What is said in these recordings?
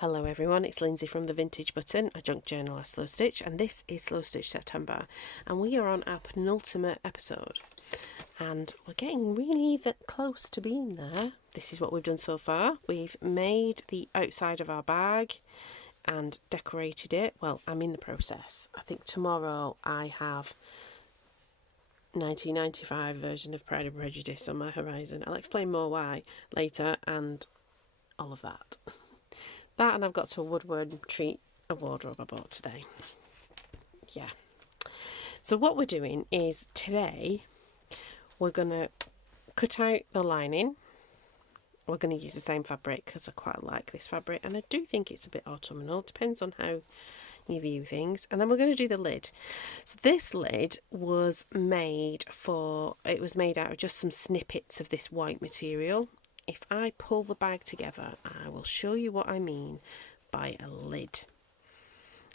Hello everyone, it's Lindsay from the Vintage Button, a junk journal as Slow Stitch, and this is Slow Stitch September, and we are on our penultimate episode, and we're getting really close to being there. This is what we've done so far. We've made the outside of our bag and decorated it. Well, I'm in the process. I think tomorrow I have 1995 version of Pride and Prejudice on my horizon. I'll explain more why later and all of that. That, and I've got to a woodward treat a wardrobe I bought today. Yeah. So what we're doing is today we're going to cut out the lining. We're going to use the same fabric because I quite like this fabric, and I do think it's a bit autumnal. Depends on how you view things. And then we're going to do the lid. So this lid was made out of just some snippets of this white material. If I pull the bag together, I will show you what I mean by a lid.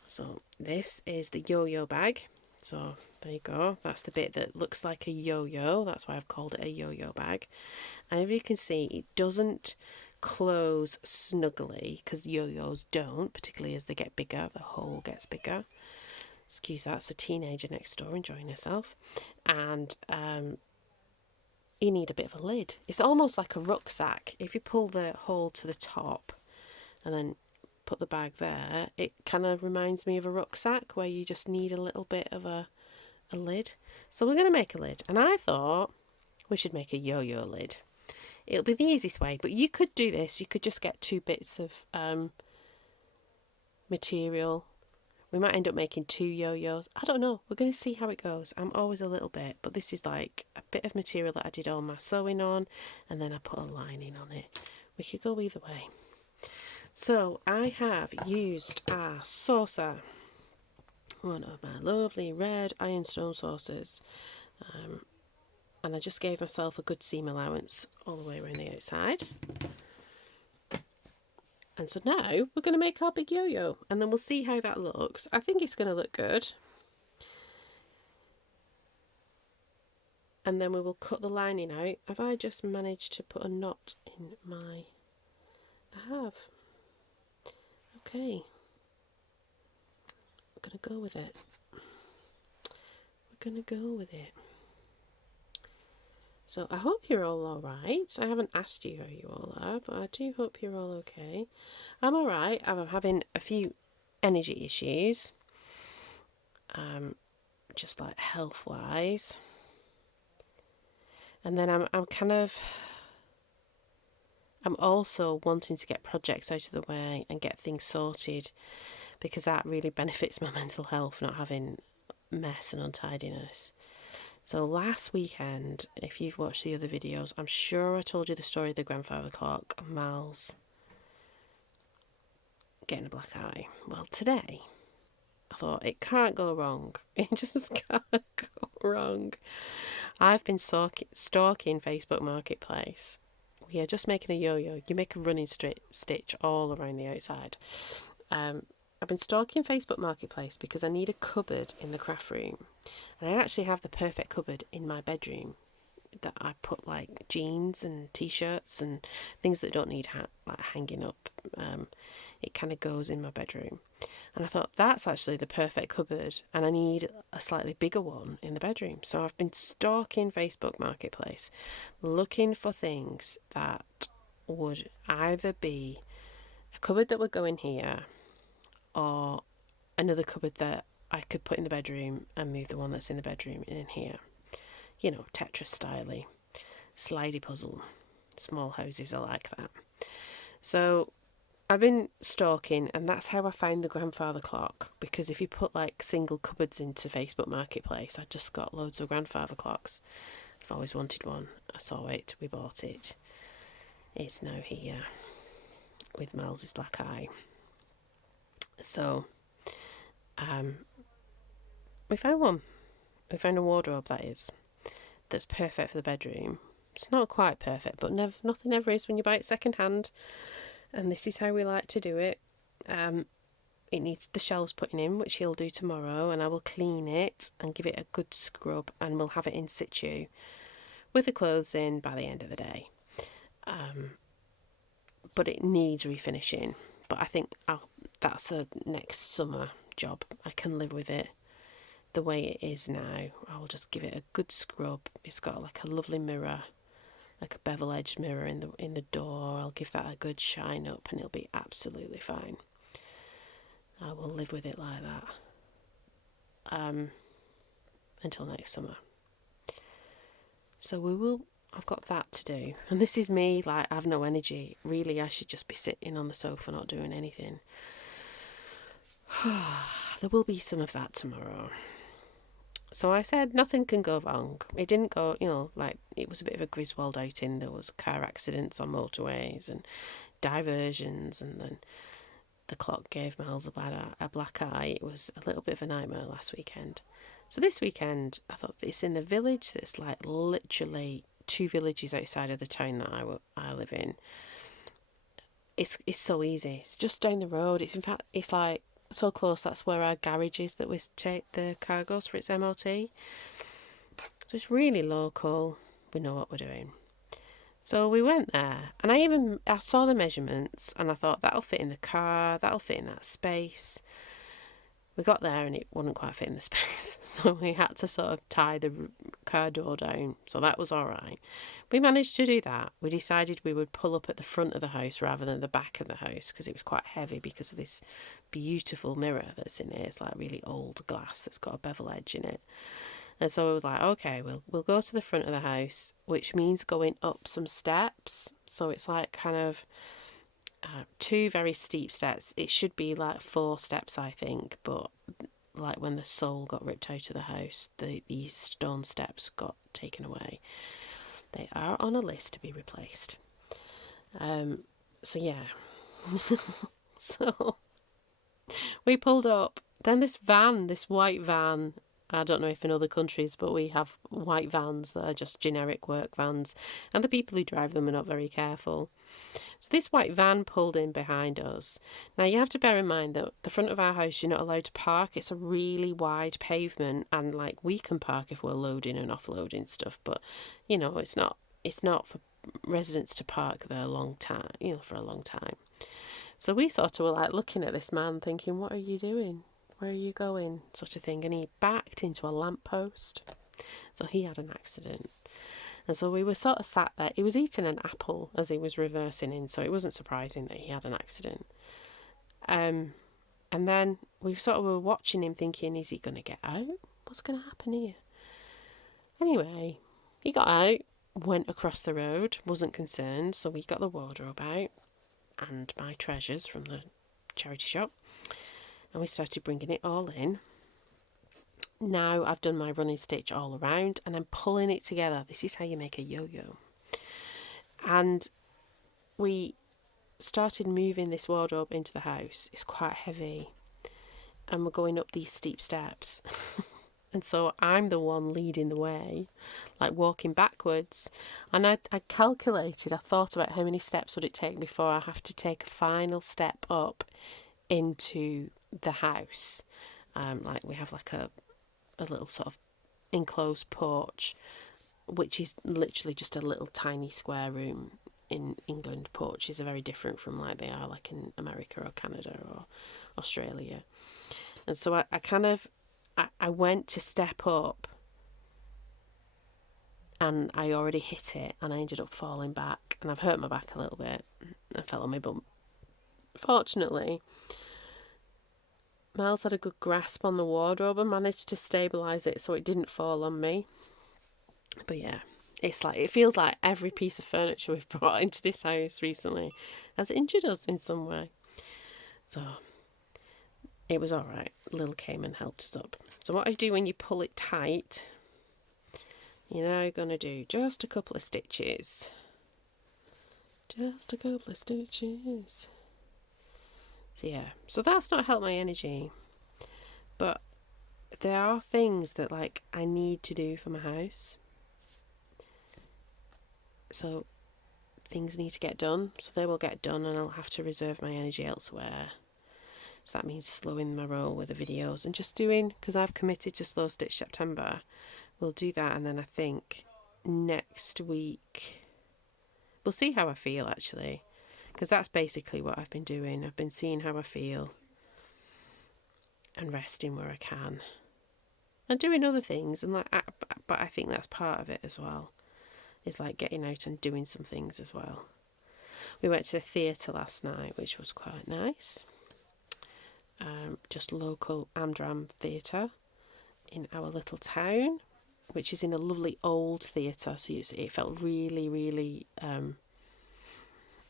So this is the yo-yo bag. So there you go. That's the bit that looks like a yo-yo. That's why I've called it a yo-yo bag. And if you can see, it doesn't close snugly because yo-yos don't, particularly as they get bigger. The hole gets bigger. Excuse that, it's a teenager next door enjoying herself. And you need a bit of a lid. It's almost like a rucksack. If you pull the hole to the top and then put the bag there, it kind of reminds me of a rucksack where you just need a little bit of a lid. So we're going to make a lid, and I thought we should make a yo-yo lid. It'll be the easiest way, but you could do this. You could just get 2 bits of material. We might end up making 2 yo-yos. I don't know. We're going to see how it goes. I'm always a little bit, but this is like a bit of material that I did all my sewing on, and then I put a lining on it. We could go either way. So I have used a saucer, one of my lovely red ironstone saucers, and I just gave myself a good seam allowance all the way around the outside. And so now we're going to make our big yo-yo, and then we'll see how that looks. I think it's going to look good. And then we will cut the lining out. Have I just managed to put a knot in my... I have. Okay. We're going to go with it. We're going to go with it. So I hope you're all alright. I haven't asked you how you all are, but I do hope you're all okay. I'm alright. I'm having a few energy issues. Just like health-wise. And then I'm also wanting to get projects out of the way and get things sorted, because that really benefits my mental health, not having mess and untidiness. So last weekend, if you've watched the other videos, I'm sure I told you the story of the grandfather clock and Mal's getting a black eye. Well, today, I thought it can't go wrong. It just can't go wrong. I've been stalking Facebook Marketplace. We are just making a yo-yo. You make a running stitch all around the outside. I've been stalking Facebook Marketplace because I need a cupboard in the craft room. And I actually have the perfect cupboard in my bedroom that I put like jeans and t-shirts and things that don't need like hanging up. It kind of goes in my bedroom. And I thought that's actually the perfect cupboard, and I need a slightly bigger one in the bedroom. So I've been stalking Facebook Marketplace looking for things that would either be a cupboard that would go in here, or another cupboard that I could put in the bedroom and move the one that's in the bedroom in here. You know, Tetris style-y, slidey puzzle, small houses are like that. So I've been stalking, and that's how I found the grandfather clock, because if you put like single cupboards into Facebook Marketplace, I just got loads of grandfather clocks. I've always wanted one. I saw it, we bought it. It's now here with Mal's black eye. So we found one. We found a wardrobe, that is, that's perfect for the bedroom. It's not quite perfect, but nothing ever is when you buy it second hand. And this is how we like to do it. It needs the shelves putting in, which he'll do tomorrow, and I will clean it and give it a good scrub, and we'll have it in situ with the clothes in by the end of the day. But it needs refinishing But I think that's a next summer job. I can live with it the way it is now. I'll just give it a good scrub. It's got like a lovely mirror, like a bevel edged mirror in the door. I'll give that a good shine up and it'll be absolutely fine. I will live with it like that until next summer. So I've got that to do. And this is me, like, I have no energy. Really, I should just be sitting on the sofa not doing anything. There will be some of that tomorrow. So I said nothing can go wrong. It didn't go, like, it was a bit of a Griswold outing. There was car accidents on motorways and diversions, and then the clock gave Miles a black eye. It was a little bit of a nightmare last weekend. So this weekend, I thought it's in the village that's like literally 2 villages outside of the town that I live in. It's so easy. It's just down the road. It's like so close. That's where our garage is that we take the car goes for its MOT. So it's really local. We know what we're doing. So we went there, and I saw the measurements, and I thought that'll fit in the car, that'll fit in that space. We got there and it wouldn't quite fit in the space, so we had to sort of tie the car door down, so that was all right. We managed to do that. We decided we would pull up at the front of the house rather than the back of the house because it was quite heavy because of this beautiful mirror that's in it. It's like really old glass that's got a bevel edge in it. And so I was like, okay, we'll go to the front of the house, which means going up some steps. So it's like kind of 2 very steep steps. It should be like 4 steps, I think. But like when the sole got ripped out of the house, these stone steps got taken away. They are on a list to be replaced. So yeah. So we pulled up. Then this white van, I don't know if in other countries, but we have white vans that are just generic work vans, and the people who drive them are not very careful. So this white van pulled in behind us. Now you have to bear in mind that the front of our house, you're not allowed to park. It's a really wide pavement, and like we can park if we're loading and offloading stuff, but it's not for residents to park there for a long time. So we sort of were like looking at this man thinking, what are you doing? Where are you going? Sort of thing. And he backed into a lamppost. So he had an accident. And so we were sort of sat there. He was eating an apple as he was reversing in, so it wasn't surprising that he had an accident. And then we sort of were watching him thinking, is he going to get out? What's going to happen here? Anyway, he got out, went across the road, wasn't concerned. So we got the wardrobe out and my treasures from the charity shop. And we started bringing it all in. Now I've done my running stitch all around and I'm pulling it together. This is how you make a yo-yo. And we started moving this wardrobe into the house. It's quite heavy. And we're going up these steep steps. And so I'm the one leading the way, like walking backwards. And I calculated, I thought about how many steps would it take before I have to take a final step up into the house. Like we have like a little sort of enclosed porch, which is literally just a little tiny square room. In England, porches are very different from like they are like in America or Canada or Australia. And so I went to step up and I already hit it and I ended up falling back and I've hurt my back a little bit. I fell on my bum. Fortunately, Miles had a good grasp on the wardrobe and managed to stabilise it so it didn't fall on me. But yeah, it feels like every piece of furniture we've brought into this house recently has injured us in some way. So it was alright. Lil came and helped us up. So what I do when you pull it tight, you're now going to do just a couple of stitches. Just a couple of stitches. So yeah, so that's not helped my energy. But there are things that like I need to do for my house. So things need to get done. So they will get done and I'll have to reserve my energy elsewhere. So that means slowing my roll with the videos and just doing, because I've committed to Slow Stitch September. We'll do that, and then I think next week, we'll see how I feel actually. because that's basically what I've been doing. I've been seeing how I feel and resting where I can and doing other things, and but I think that's part of it as well. It's like getting out and doing some things as well. We went to the theatre last night, which was quite nice. Just local Amdram theatre in our little town, which is in a lovely old theatre, so it felt really, really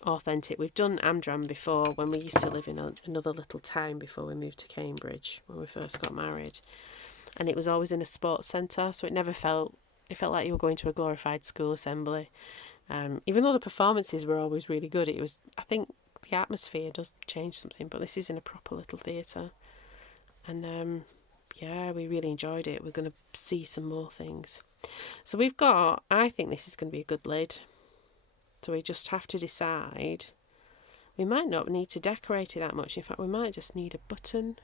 authentic. We've done Amdram before when we used to live in another little town before we moved to Cambridge when we first got married, and it was always in a sports centre, so it felt like you were going to a glorified school assembly. Even though the performances were always really good, I think the atmosphere does change something, but this is in a proper little theatre, and yeah, we really enjoyed it. We're going to see some more things. So I think this is going to be a good lid. So we just have to decide. We might not need to decorate it that much. In fact, we might just need a button.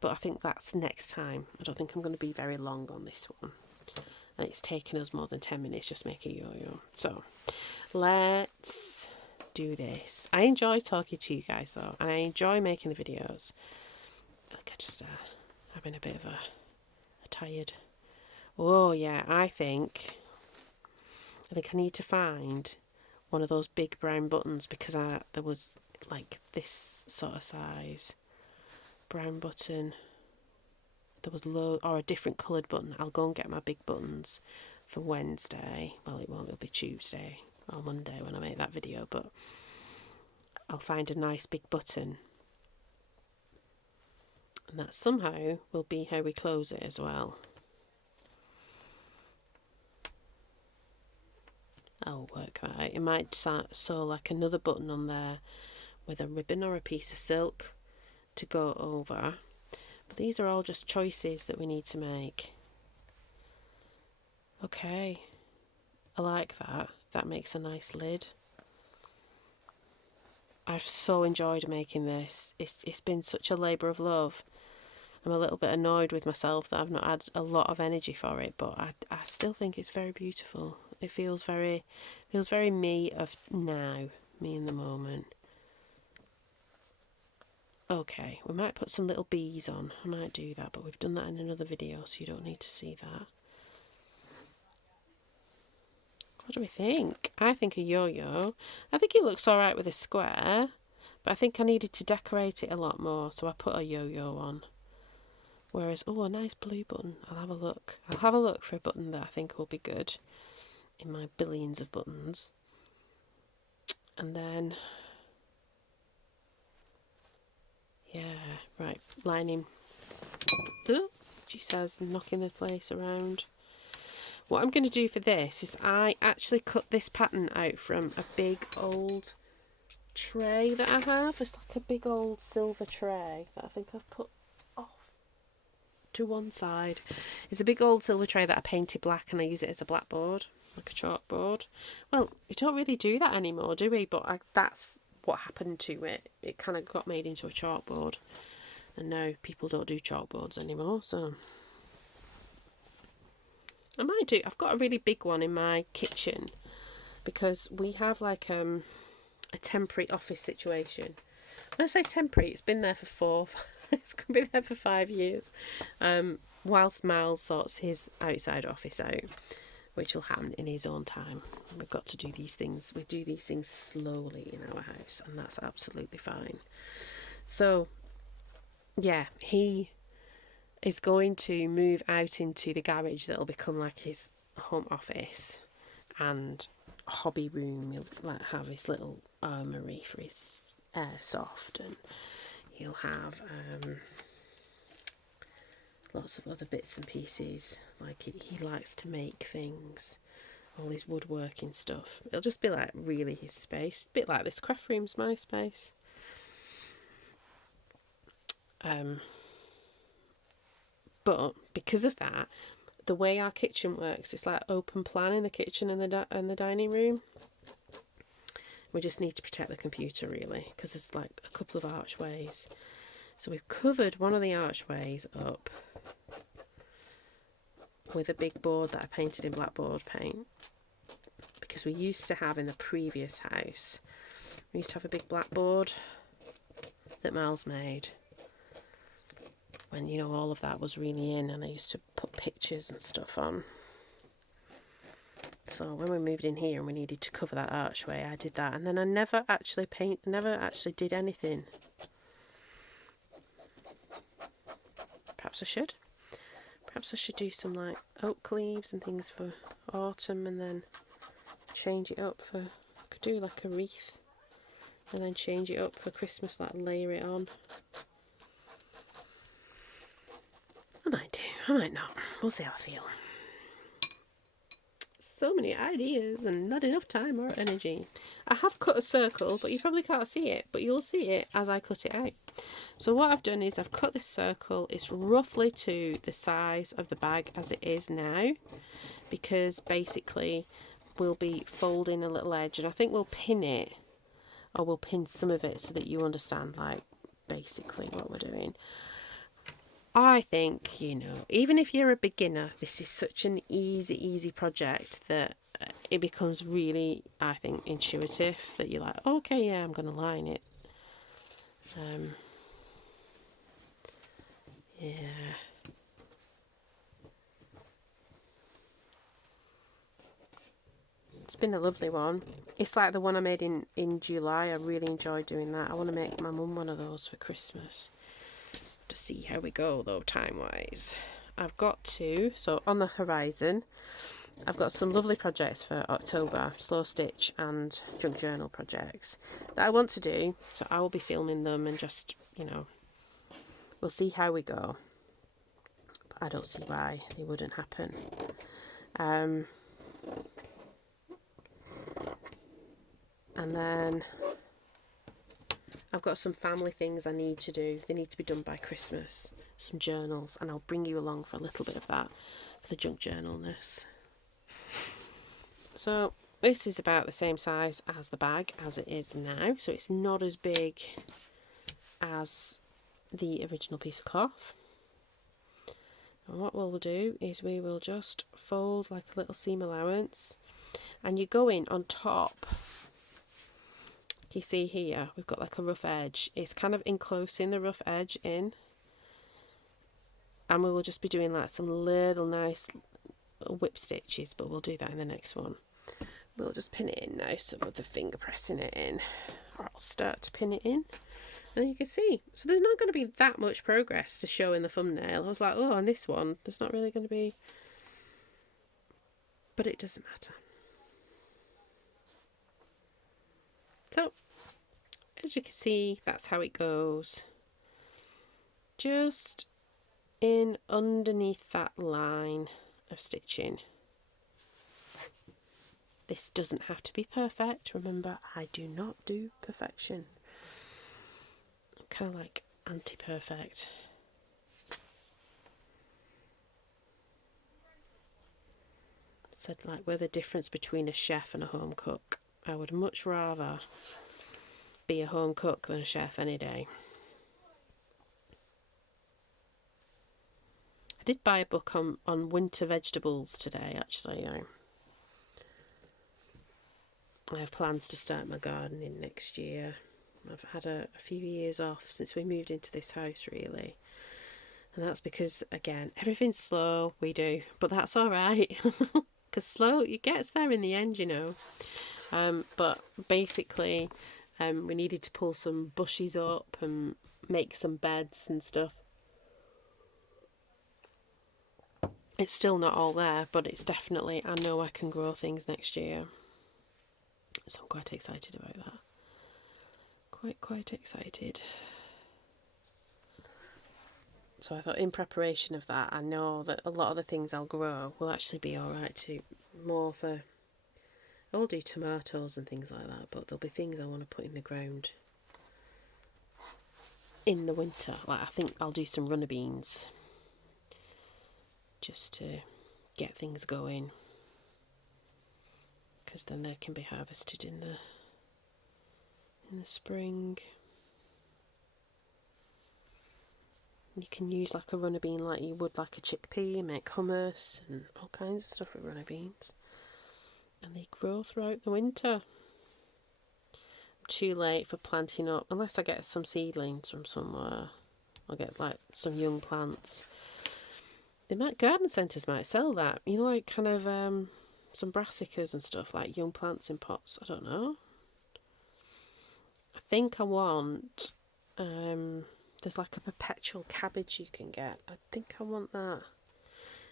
But I think that's next time. I don't think I'm going to be very long on this one. And it's taken us more than 10 minutes just make a yo-yo. So let's do this. I enjoy talking to you guys though. And I enjoy making the videos. I just having a bit of a tired. Oh yeah, I think I need to find one of those big brown buttons, because there was like this sort of size brown button. There was or a different coloured button. I'll go and get my big buttons for Wednesday. Well, it won't. It'll be Tuesday or Monday when I make that video. But I'll find a nice big button. And that somehow will be how we close it as well. I'll work that out. It might sew like another button on there with a ribbon or a piece of silk to go over. But these are all just choices that we need to make. Okay. I like that. That makes a nice lid. I've so enjoyed making this. It's been such a labour of love. I'm a little bit annoyed with myself that I've not had a lot of energy for it, but I still think it's very beautiful. It feels very me of now, me in the moment. Okay, we might put some little bees on. I might do that, but we've done that in another video, so you don't need to see that. What do we think? I think a yo-yo. I think it looks alright with a square, but I think I needed to decorate it a lot more, so I put a yo-yo on. Whereas, a nice blue button. I'll have a look. I'll have a look for a button that I think will be good in my billions of buttons. And then, yeah, right, lining. Oh, she says, knocking the place around. What I'm going to do for this is I actually cut this pattern out from a big old tray that I have. It's like a big old silver tray that I think I've put to one side. It's a big old silver tray that I painted black, and I use it as a blackboard, like a chalkboard. Well, we don't really do that anymore, do we? But that's what happened to it. It kind of got made into a chalkboard, and now people don't do chalkboards anymore, so I might do. I've got a really big one in my kitchen because we have like a temporary office situation. When I say temporary, it's been there for it's going to be there for 5 years. Whilst Miles sorts his outside office out, which will happen in his own time. We've got to do these things. We do these things slowly in our house, and that's absolutely fine. So, yeah, he is going to move out into the garage that'll become like his home office and hobby room. He'll like have his little armoury for his airsoft, and he'll have lots of other bits and pieces. Like he likes to make things, all his woodworking stuff. It'll just be like really his space, a bit like this craft room's my space. But because of that, the way our kitchen works, it's like open plan in the kitchen and the dining room. We just need to protect the computer really, because there's like a couple of archways. So we've covered one of the archways up with a big board that I painted in blackboard paint, because we used to have in the previous house We used to have a big blackboard that Miles made when, you know, all of that was really in, and I used to put pictures and stuff on. So when we moved in here and we needed to cover that archway, I did that, and then I never actually did anything. Perhaps I should. Perhaps I should do some like oak leaves and things for autumn, and then change it up for, I could do like a wreath and then change it up for Christmas, like layer it on. I might do, I might not. We'll see how I feel. So many ideas and not enough time or energy. I have cut a circle, but you probably can't see it, but you'll see it as I cut it out. So what I've done is I've cut this circle. It's roughly to the size of the bag as it is now, because basically we'll be folding a little edge, and I think we'll pin it, or we'll pin some of it so that you understand like basically what we're doing. I think, you know, even if you're a beginner, this is such an easy project that it becomes really, I think, intuitive, that you're like, okay, yeah, I'm going to line it. Yeah. It's been a lovely one. It's like the one I made in July. I really enjoyed doing that. I want to make my mum one of those for Christmas. To see how we go though, time wise. I've got to, so on the horizon, I've got some lovely projects for October, slow stitch and junk journal projects that I want to do, so I will be filming them and just, you know, we'll see how we go. But I don't see why they wouldn't happen. And then I've got some family things I need to do. They need to be done by Christmas. Some journals, and I'll bring you along for a little bit of that for the junk journalness. So this is about the same size as the bag as it is now. So it's not as big as the original piece of cloth. And what we'll do is we will just fold like a little seam allowance, and you go in on top. You see here, we've got like a rough edge. It's kind of enclosing the rough edge in. And we will just be doing like some little nice whip stitches, but we'll do that in the next one. We'll just pin it in now, so with the finger pressing it in. Or I'll start to pin it in. And you can see. So there's not going to be that much progress to show in the thumbnail. I was like, oh, on this one, there's not really going to be. But it doesn't matter. So, as you can see, that's how it goes. Just in underneath that line of stitching. This doesn't have to be perfect. Remember, I do not do perfection. I'm kind of like anti-perfect. Said like, we're the difference between a chef and a home cook. I would much rather be a home cook than a chef any day. I did buy a book on winter vegetables today, actually. I have plans to start my gardening next year. I've had a few years off since we moved into this house, really. And that's because, again, everything's slow, we do. But that's all right. Because slow, it gets there in the end, you know. But basically, we needed to pull some bushes up and make some beds and stuff. It's still not all there, but it's definitely, I know I can grow things next year. So I'm quite excited about that. Quite excited. So I thought in preparation of that, I know that a lot of the things I'll grow will actually be alright too. More for, I'll do tomatoes and things like that, but there'll be things I want to put in the ground in the winter. Like I think I'll do some runner beans just to get things going, because then they can be harvested in the spring. You can use like a runner bean like you would like a chickpea, make hummus and all kinds of stuff with runner beans, and they grow throughout the winter. too late for planting up, unless I get some seedlings from somewhere. I'll get like some young plants. Garden centres might sell that, you know, like kind of some brassicas and stuff, like young plants in pots. I don't know. I think I want there's like a perpetual cabbage you can get. I think I want that,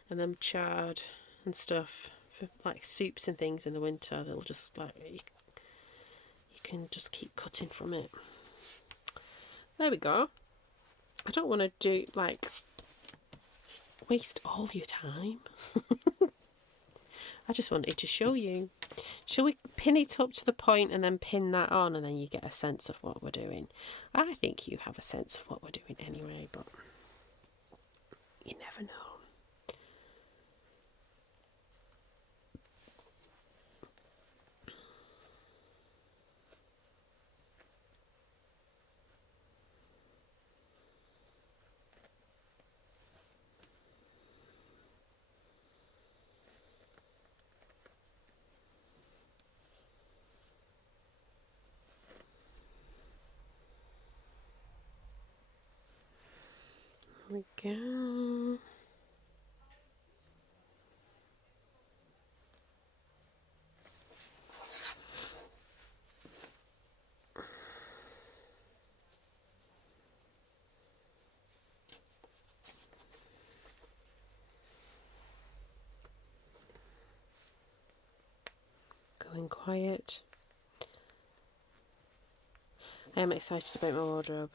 and then chard and stuff for like soups and things in the winter. They'll just like you can just keep cutting from it. There we go. I don't want to do like waste all your time. I just wanted to show you. Shall we pin it up to the point and then pin that on, and then you get a sense of what we're doing? I think you have a sense of what we're doing anyway, but you never know. There we go. Going quiet. I am excited about my wardrobe.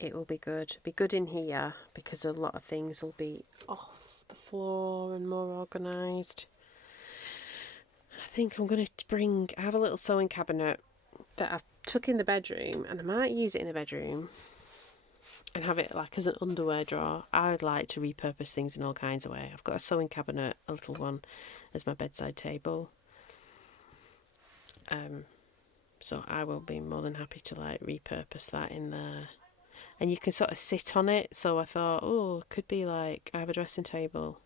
It will be good. Be good in here because a lot of things will be off the floor and more organised. I think I'm going to I have a little sewing cabinet that I've took in the bedroom, and I might use it in the bedroom and have it like as an underwear drawer. I'd like to repurpose things in all kinds of ways. I've got a sewing cabinet, a little one, as my bedside table. So I will be more than happy to like repurpose that in there. And you can sort of sit on it. So I thought, oh, it could be like, I have a dressing table.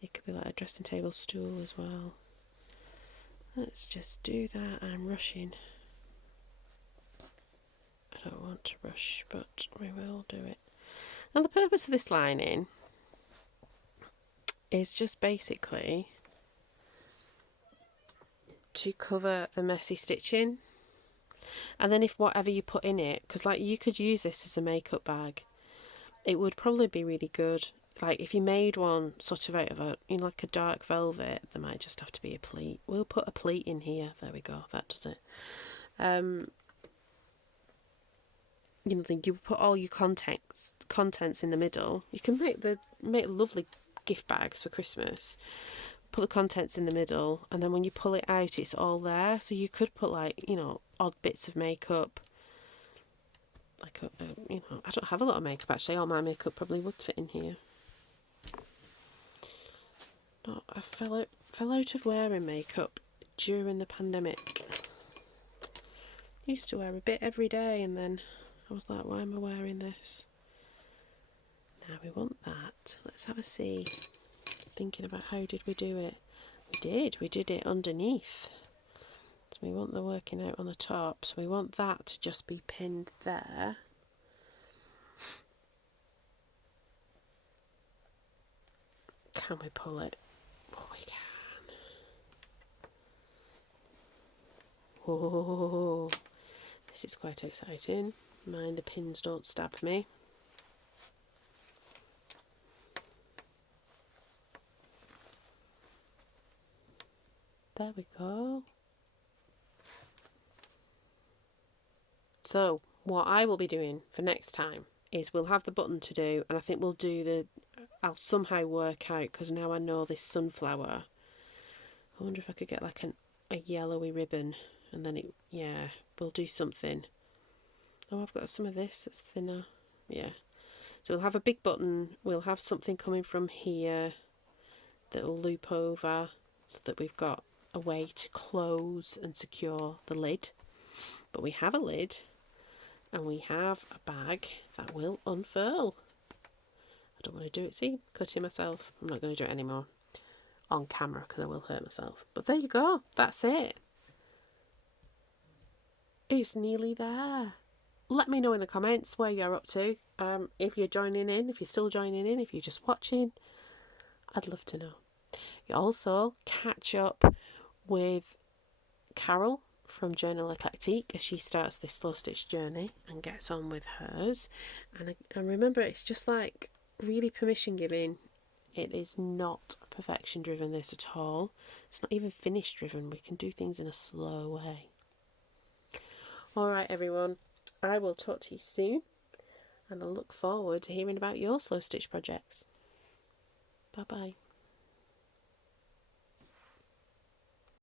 It could be like a dressing table stool as well. Let's just do that. I'm rushing. I don't want to rush, but we will do it. And the purpose of this lining is just basically to cover the messy stitching. And then if whatever you put in it, because like you could use this as a makeup bag, it would probably be really good. Like if you made one sort of out of a, you know, like a dark velvet, there might just have to be a pleat. We'll put a pleat in here. There we go. That does it. You know, you put all your contents in the middle. You can make lovely gift bags for Christmas. Put the contents in the middle, and then when you pull it out, it's all there. So you could put like, you know, odd bits of makeup. Like you know, I don't have a lot of makeup actually. All my makeup probably would fit in here. No, I fell out of wearing makeup during the pandemic. Used to wear a bit every day, and then I was like, why am I wearing this? Now we want that. Let's have a see. Thinking about how did we do it. We did it underneath. So we want the working out on the top. So we want that to just be pinned there. Can we pull it? Oh, we can. Oh, this is quite exciting. Mind the pins don't stab me. There we go. So what I will be doing for next time is we'll have the button to do, and I think we'll do I'll somehow work out, because now I know this sunflower. I wonder if I could get like a yellowy ribbon, and then we'll do something. Oh, I've got some of this that's thinner. Yeah. So we'll have a big button. We'll have something coming from here that will loop over so that we've got a way to close and secure the lid. But we have a lid, and we have a bag that will unfurl. I don't want to do it. See, cutting myself. I'm not going to do it anymore on camera because I will hurt myself. But there you go. That's it. It's nearly there. Let me know in the comments where you're up to. If you're joining in, if you're still joining in, if you're just watching, I'd love to know. You also catch up with Carole from Journal Eclectique as she starts this slow stitch journey and gets on with hers. And remember, it's just like really permission giving. It is not perfection driven, this at all. It's not even finish driven. We can do things in a slow way. Alright everyone, I will talk to you soon, and I look forward to hearing about your slow stitch projects. Bye bye.